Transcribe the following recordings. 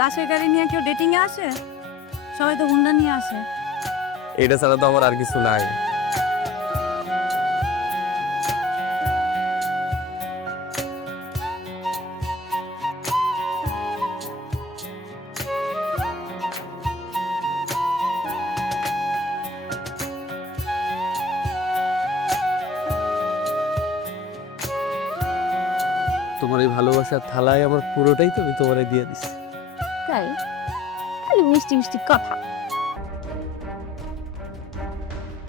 লাশের গাড়ি নিয়ে কেউ ডেটিং এ আসে? সবাই তো হুন্ডা নিয়ে আসে। এটা ছাড়া তো আমার আর কিছু নাই। তোমার এই ভালোবাসার থালায় আমার পুরোটাই তো আমি তোমারে দিয়ে দিছি। তাই? খালি মিষ্টি মিষ্টি কথা।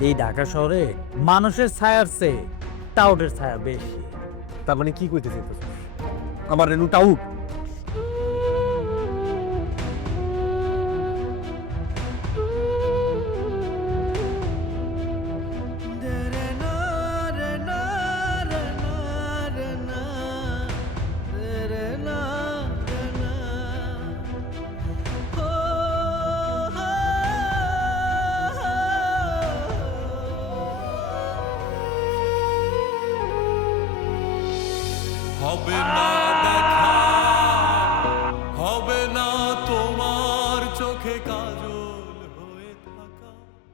এই ঢাকা শহরে মানুষের ছায়ার চেয়ে টাউটের ছায়া বেশি। তার মানে কি কইতে চাইতেছ? আমার রেনু টাউট? হবে না